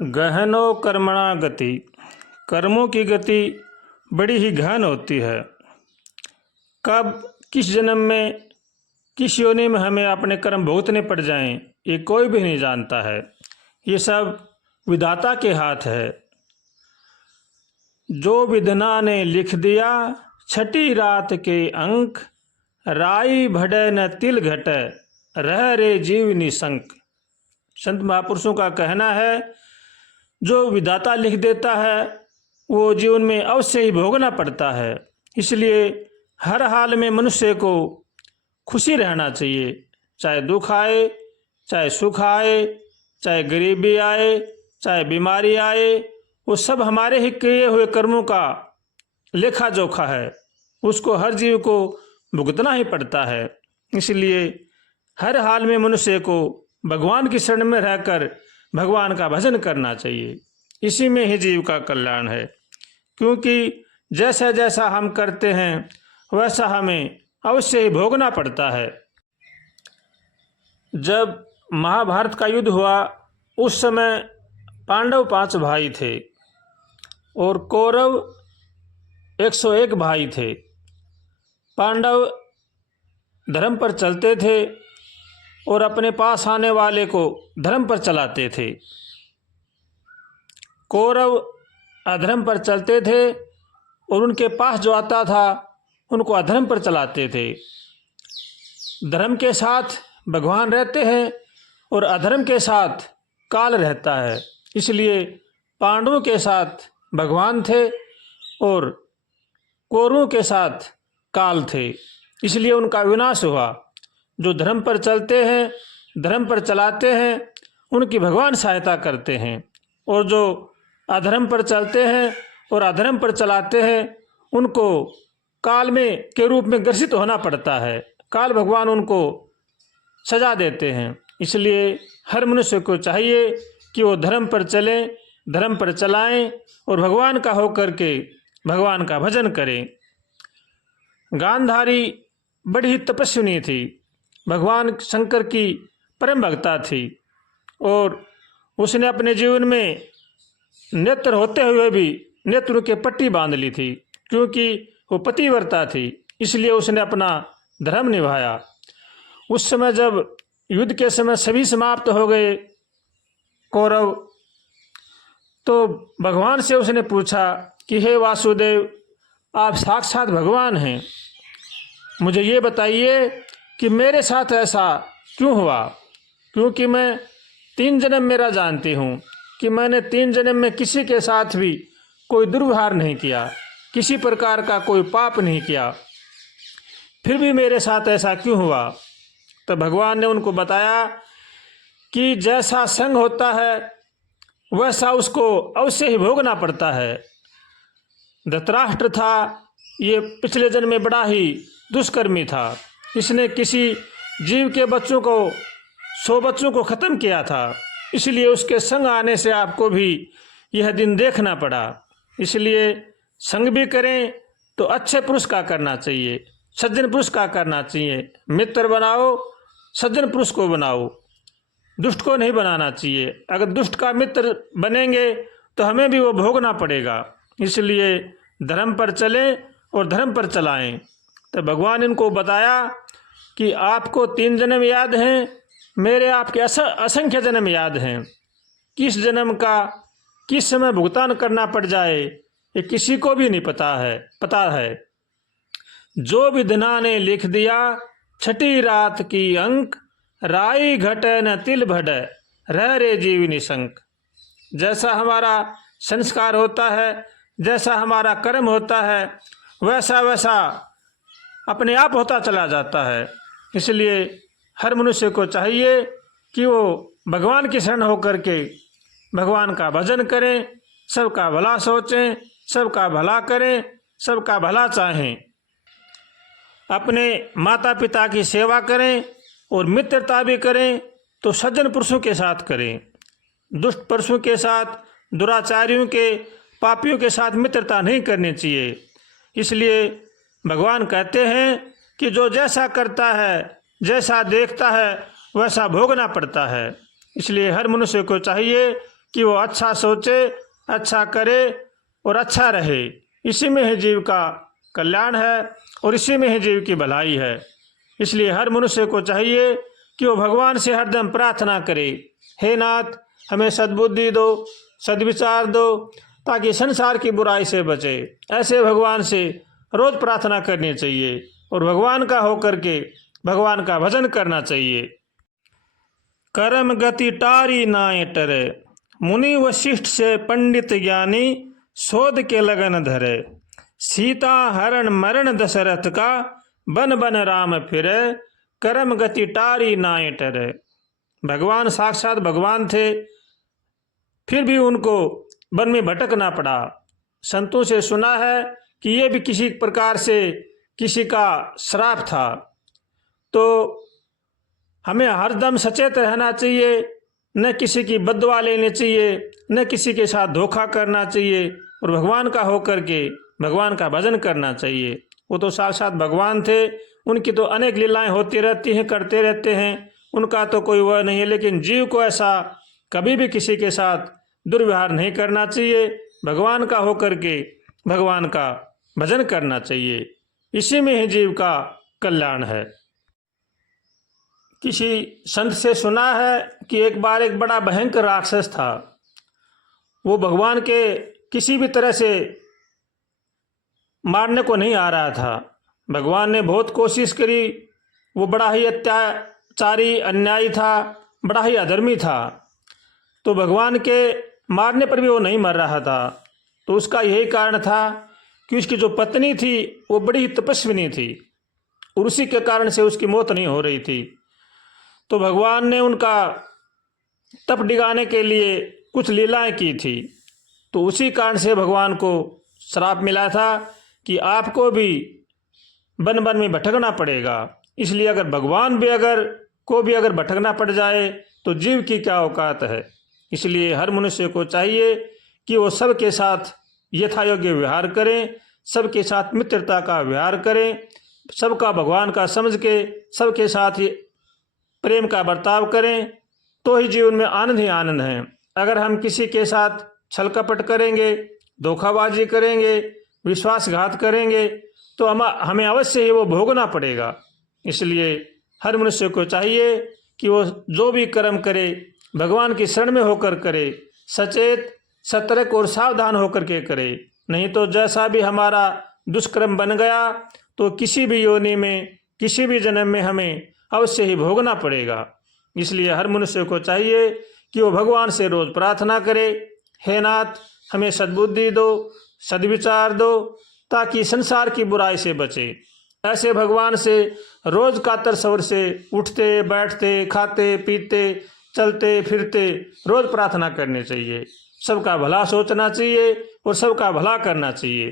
गहनो कर्मणा गति। कर्मों की गति बड़ी ही गहन होती है। कब किस जन्म में किस योनि में हमें अपने कर्म भुगतने पड़ जाएं, ये कोई भी नहीं जानता है। ये सब विधाता के हाथ है। जो विधना ने लिख दिया छठी रात के अंक, राई भडे न तिल घटे रह रे जीव निशंक। संत महापुरुषों का कहना है, जो विधाता लिख देता है वो जीवन में अवश्य ही भोगना पड़ता है। इसलिए हर हाल में मनुष्य को खुशी रहना चाहिए, चाहे दुख आए, चाहे सुख आए, चाहे गरीबी आए, चाहे बीमारी आए, वो सब हमारे ही किए हुए कर्मों का लेखा जोखा है। उसको हर जीव को भुगतना ही पड़ता है। इसलिए हर हाल में मनुष्य को भगवान की शरण में रहकर भगवान का भजन करना चाहिए। इसी में ही जीव का कल्याण है, क्योंकि जैसा जैसा हम करते हैं वैसा हमें अवश्य ही भोगना पड़ता है। जब महाभारत का युद्ध हुआ उस समय पांडव 5 भाई थे और कौरव 101 भाई थे। पांडव धर्म पर चलते थे और अपने पास आने वाले को धर्म पर चलाते थे। कौरव अधर्म पर चलते थे और उनके पास जो आता था उनको अधर्म पर चलाते थे। धर्म के साथ भगवान रहते हैं और अधर्म के साथ काल रहता है। इसलिए पांडवों के साथ भगवान थे और कौरवों के साथ काल थे। इसलिए उनका विनाश हुआ। जो धर्म पर चलते हैं, धर्म पर चलाते हैं, उनकी भगवान सहायता करते हैं, और जो अधर्म पर चलते हैं और अधर्म पर चलाते हैं उनको काल में के रूप में ग्रसित होना पड़ता है। काल भगवान उनको सजा देते हैं। इसलिए हर मनुष्य को चाहिए कि वो धर्म पर चलें, धर्म पर चलाएं और भगवान का होकर के भगवान का भजन करें। गांधारी बड़ी ही तपस्विनी थी, भगवान शंकर की परम भक्ता थी, और उसने अपने जीवन में नेत्र होते हुए भी नेत्र के पट्टी बांध ली थी, क्योंकि वो पतिव्रता थी। इसलिए उसने अपना धर्म निभाया। उस समय जब युद्ध के समय सभी समाप्त हो गए कौरव, तो भगवान से उसने पूछा कि हे वासुदेव, आप साक्षात भगवान हैं, मुझे ये बताइए कि मेरे साथ ऐसा क्यों हुआ। क्योंकि मैं 3 जन्म मेरा जानती हूँ कि मैंने 3 जन्म में किसी के साथ भी कोई दुर्व्यवहार नहीं किया, किसी प्रकार का कोई पाप नहीं किया, फिर भी मेरे साथ ऐसा क्यों हुआ। तो भगवान ने उनको बताया कि जैसा संग होता है वैसा उसको अवश्य ही भोगना पड़ता है। धृतराष्ट्र था, ये पिछले जन्म में बड़ा ही दुष्कर्मी था। इसने किसी जीव के बच्चों को 100 बच्चों को ख़त्म किया था। इसलिए उसके संग आने से आपको भी यह दिन देखना पड़ा। इसलिए संग भी करें तो अच्छे पुरुष का करना चाहिए, सज्जन पुरुष का करना चाहिए। मित्र बनाओ, सज्जन पुरुष को बनाओ, दुष्ट को नहीं बनाना चाहिए। अगर दुष्ट का मित्र बनेंगे तो हमें भी वो भोगना पड़ेगा। इसलिए धर्म पर चलें और धर्म पर चलाएं। तो भगवान इनको बताया कि आपको 3 जन्म याद हैं, मेरे आपके असंख्य जन्म याद हैं। किस जन्म का किस समय भुगतान करना पड़ जाए ये किसी को भी नहीं पता है। जो विधना ने लिख दिया छठी रात की अंक, राई घटे न तिल भडे रह रे जीव निशंक। जैसा हमारा संस्कार होता है, जैसा हमारा कर्म होता है, वैसा वैसा अपने आप होता चला जाता है। इसलिए हर मनुष्य को चाहिए कि वो भगवान की शरण होकर के भगवान का भजन करें, सबका भला सोचें, सबका भला करें, सबका भला चाहें। अपने माता पिता की सेवा करें और मित्रता भी करें तो सज्जन पुरुषों के साथ करें। दुष्ट पुरुषों के साथ, दुराचारियों के, पापियों के साथ मित्रता नहीं करनी चाहिए। इसलिए भगवान कहते हैं कि जो जैसा करता है, जैसा देखता है, वैसा भोगना पड़ता है। इसलिए हर मनुष्य को चाहिए कि वो अच्छा सोचे, अच्छा करे और अच्छा रहे। इसी में ही जीव का कल्याण है और इसी में ही जीव की भलाई है। इसलिए हर मनुष्य को चाहिए कि वो भगवान से हरदम प्रार्थना करे, हे नाथ हमें सद्बुद्धि दो, सद्विचार दो, ताकि संसार की बुराई से बचे। ऐसे भगवान से रोज प्रार्थना करनी चाहिए और भगवान का होकर के भगवान का भजन करना चाहिए। कर्म गति टारी नाय टरे, मुनि वशिष्ठ से पंडित ज्ञानी, शोध के लगन धरे। सीता हरण मरण दशरथ का, बन बन राम फिरे, कर्म गति टारी नाय टरे। भगवान साक्षात भगवान थे, फिर भी उनको वन में भटकना पड़ा। संतों से सुना है कि ये भी किसी प्रकार से किसी का श्राप था। तो हमें हरदम सचेत रहना चाहिए, न किसी की बद्दुआ लेनी चाहिए, न किसी के साथ धोखा करना चाहिए और भगवान का होकर के भगवान का भजन करना चाहिए। वो तो साक्षात भगवान थे, उनकी तो अनेक लीलाएं होती रहती हैं, करते रहते हैं, उनका तो कोई वह नहीं है। लेकिन जीव को ऐसा कभी भी किसी के साथ दुर्व्यवहार नहीं करना चाहिए, भगवान का होकर के भगवान का भजन करना चाहिए। इसी में ही जीव का कल्याण है। किसी संत से सुना है कि एक बार एक बड़ा भयंकर राक्षस था। वो भगवान के किसी भी तरह से मारने को नहीं आ रहा था। भगवान ने बहुत कोशिश करी, वो बड़ा ही अत्याचारी अन्यायी था, बड़ा ही अधर्मी था। तो भगवान के मारने पर भी वो नहीं मर रहा था। तो उसका यही कारण था कि उसकी जो पत्नी थी वो बड़ी ही तपस्विनी थी और उसी के कारण से उसकी मौत नहीं हो रही थी। तो भगवान ने उनका तप डिगाने के लिए कुछ लीलाएं की थी। तो उसी कारण से भगवान को श्राप मिला था कि आपको भी वन वन में भटकना पड़ेगा। इसलिए अगर भगवान भी अगर भटकना पड़ जाए तो जीव की क्या औकात है। इसलिए हर मनुष्य को चाहिए कि वो सबके साथ यथायोग्य व्यवहार करें, सबके साथ मित्रता का व्यवहार करें, सबका भगवान का समझ के सबके साथ प्रेम का बर्ताव करें, तो ही जीवन में आनंद ही आनंद है। अगर हम किसी के साथ छल कपट करेंगे, धोखाबाजी करेंगे, विश्वासघात करेंगे तो हमें अवश्य ही वो भोगना पड़ेगा। इसलिए हर मनुष्य को चाहिए कि वो जो भी कर्म करे भगवान की शरण में होकर करे, सचेत सतर्क और सावधान होकर के करे। नहीं तो जैसा भी हमारा दुष्कर्म बन गया तो किसी भी योनि में किसी भी जन्म में हमें अवश्य ही भोगना पड़ेगा। इसलिए हर मनुष्य को चाहिए कि वो भगवान से रोज प्रार्थना करे, हे नाथ हमें सद्बुद्धि दो, सद्विचार दो, ताकि संसार की बुराई से बचे। ऐसे भगवान से रोज कातर स्वर से उठते बैठते खाते पीते चलते फिरते रोज प्रार्थना करनी चाहिए। सबका भला सोचना चाहिए और सबका भला करना चाहिए,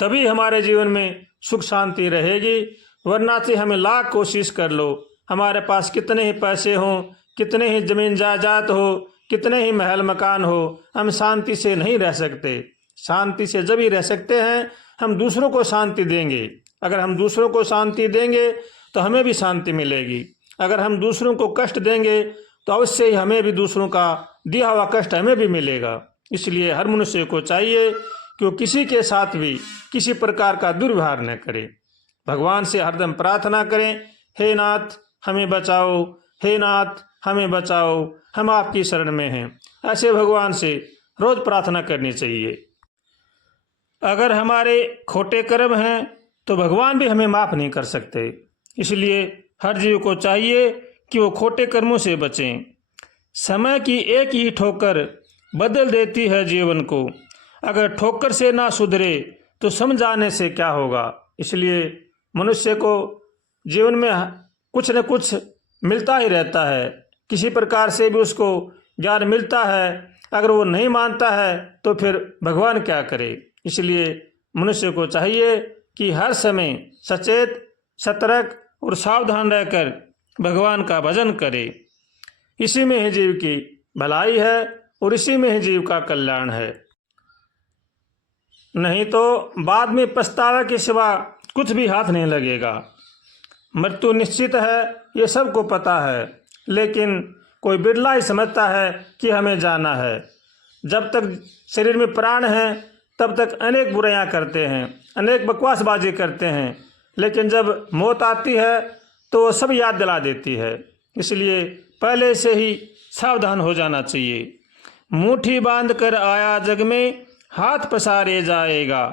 तभी हमारे जीवन में सुख शांति रहेगी। वरना से हमें लाख कोशिश कर लो, हमारे पास कितने ही पैसे हों, कितने ही जमीन जायदाद हो, कितने ही महल मकान हो, हम शांति से नहीं रह सकते। शांति से जब ही रह सकते हैं हम दूसरों को शांति देंगे। अगर हम दूसरों को शांति देंगे तो हमें भी शांति मिलेगी। अगर हम दूसरों को कष्ट देंगे तो अवश्य ही हमें भी दूसरों का दिया हुआ कष्ट हमें भी मिलेगा। इसलिए हर मनुष्य को चाहिए कि वो किसी के साथ भी किसी प्रकार का दुर्व्यवहार न करे, भगवान से हरदम प्रार्थना करें, हे नाथ हमें बचाओ, हे नाथ हमें बचाओ, हम आपकी शरण में हैं। ऐसे भगवान से रोज प्रार्थना करनी चाहिए। अगर हमारे खोटे कर्म हैं तो भगवान भी हमें माफ़ नहीं कर सकते। इसलिए हर जीव को चाहिए कि वो खोटे कर्मों से बचें। समय की एक ही ठोकर बदल देती है जीवन को, अगर ठोकर से ना सुधरे तो समझाने से क्या होगा। इसलिए मनुष्य को जीवन में कुछ न कुछ मिलता ही रहता है, किसी प्रकार से भी उसको ज्ञान मिलता है। अगर वो नहीं मानता है तो फिर भगवान क्या करे। इसलिए मनुष्य को चाहिए कि हर समय सचेत सतर्क और सावधान रहकर भगवान का भजन करे। इसी में ही जीव की भलाई है और इसी में ही जीव का कल्याण है। नहीं तो बाद में पछतावे के सिवा कुछ भी हाथ नहीं लगेगा। मृत्यु निश्चित है, ये सबको पता है, लेकिन कोई बिरला ही समझता है कि हमें जाना है। जब तक शरीर में प्राण है तब तक अनेक बुराइयां करते हैं, अनेक बकवासबाजी करते हैं, लेकिन जब मौत आती है तो वो सब याद दिला देती है। इसलिए पहले से ही सावधान हो जाना चाहिए। मुट्ठी बांध कर आया जग में, हाथ पसारे जाएगा।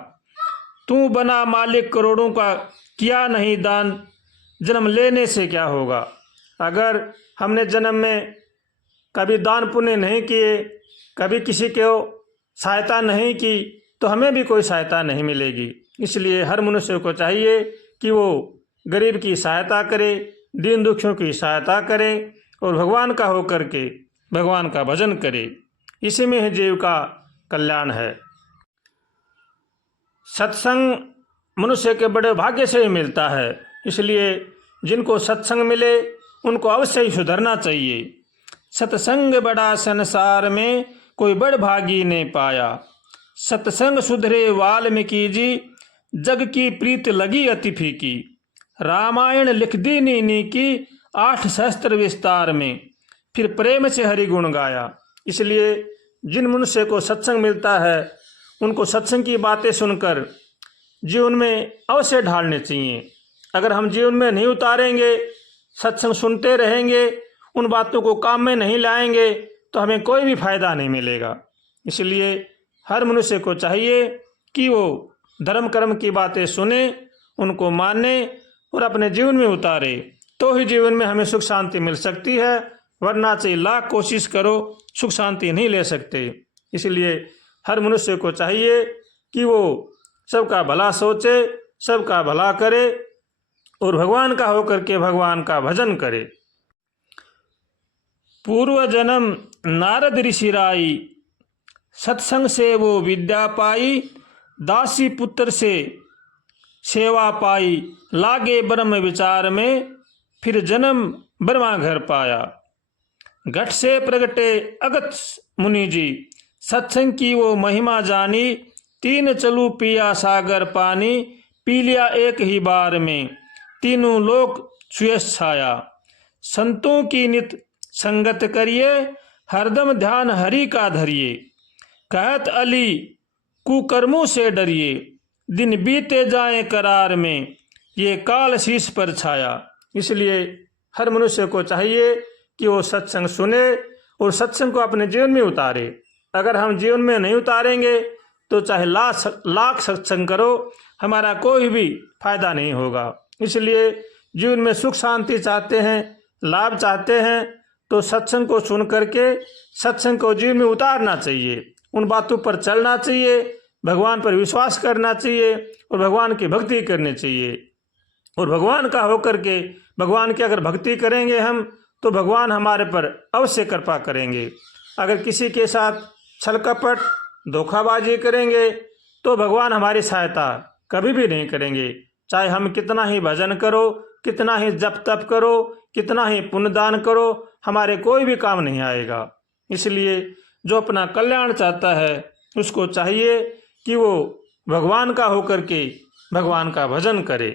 तू बना मालिक करोड़ों का, किया नहीं दान, जन्म लेने से क्या होगा। अगर हमने जन्म में कभी दान पुण्य नहीं किए, कभी किसी को सहायता नहीं की, तो हमें भी कोई सहायता नहीं मिलेगी। इसलिए हर मनुष्य को चाहिए कि वो गरीब की सहायता करे, दीन दुखियों की सहायता करे और भगवान का होकर के भगवान का भजन करे। इसी में ही जीव का कल्याण है। सत्संग मनुष्य के बड़े भाग्य से ही मिलता है। इसलिए जिनको सत्संग मिले उनको अवश्य ही सुधरना चाहिए। सत्संग बड़ा संसार में, कोई बड़ भागी ने पाया। सत्संग सुधरे वाल्मीकि जी, जग की प्रीत लगी अति फीकी। रामायण लिख दी नीनी की, 8 सहस्त्र विस्तार में, फिर प्रेम से हरि गुण गाया। इसलिए जिन मनुष्य को सत्संग मिलता है उनको सत्संग की बातें सुनकर जीवन में अवश्य ढालने चाहिए। अगर हम जीवन में नहीं उतारेंगे, सत्संग सुनते रहेंगे, उन बातों को काम में नहीं लाएंगे, तो हमें कोई भी फायदा नहीं मिलेगा। इसलिए हर मनुष्य को चाहिए कि वो धर्म कर्म की बातें सुने, उनको माने और अपने जीवन में उतारे, तो ही जीवन में हमें सुख शांति मिल सकती है। वरना चाहे लाख कोशिश करो, सुख शांति नहीं ले सकते। इसलिए हर मनुष्य को चाहिए कि वो सबका भला सोचे, सबका भला करे और भगवान का होकर के भगवान का भजन करे। पूर्व जन्म नारद ऋषि राई, सत्संग से वो विद्या पाई। दासी पुत्र से सेवा पाई, लागे ब्रह्म विचार में, फिर जन्म ब्रह्मा घर पाया। घट से प्रगटे अगत मुनि जी, सत्संग की वो महिमा जानी। 3 चलू पिया सागर पानी, पी लिया एक ही बार में, तीनों लोक सुयश छाया। संतों की नित संगत करिए, हरदम ध्यान हरि का धरिए। कहत अली कुकर्मों से डरिए, दिन बीते जाए करार में, ये काल शीश पर छाया। इसलिए हर मनुष्य को चाहिए कि वो सत्संग सुने और सत्संग को अपने जीवन में उतारे। अगर हम जीवन में नहीं उतारेंगे तो चाहे लाख सत्संग करो, हमारा कोई भी फायदा नहीं होगा। इसलिए जीवन में सुख शांति चाहते हैं, लाभ चाहते हैं, तो सत्संग को सुन करके सत्संग को जीवन में उतारना चाहिए। उन बातों पर चलना चाहिए, भगवान पर विश्वास करना चाहिए और भगवान की भक्ति करनी चाहिए। और भगवान का होकर के भगवान की अगर भक्ति करेंगे हम, तो भगवान हमारे पर अवश्य कृपा करेंगे। अगर किसी के साथ छल कपट धोखाबाजी करेंगे तो भगवान हमारी सहायता कभी भी नहीं करेंगे। चाहे हम कितना ही भजन करो, कितना ही जप तप करो, कितना ही पुण्यदान करो, हमारे कोई भी काम नहीं आएगा। इसलिए जो अपना कल्याण चाहता है उसको चाहिए कि वो भगवान का होकर के भगवान का भजन करे।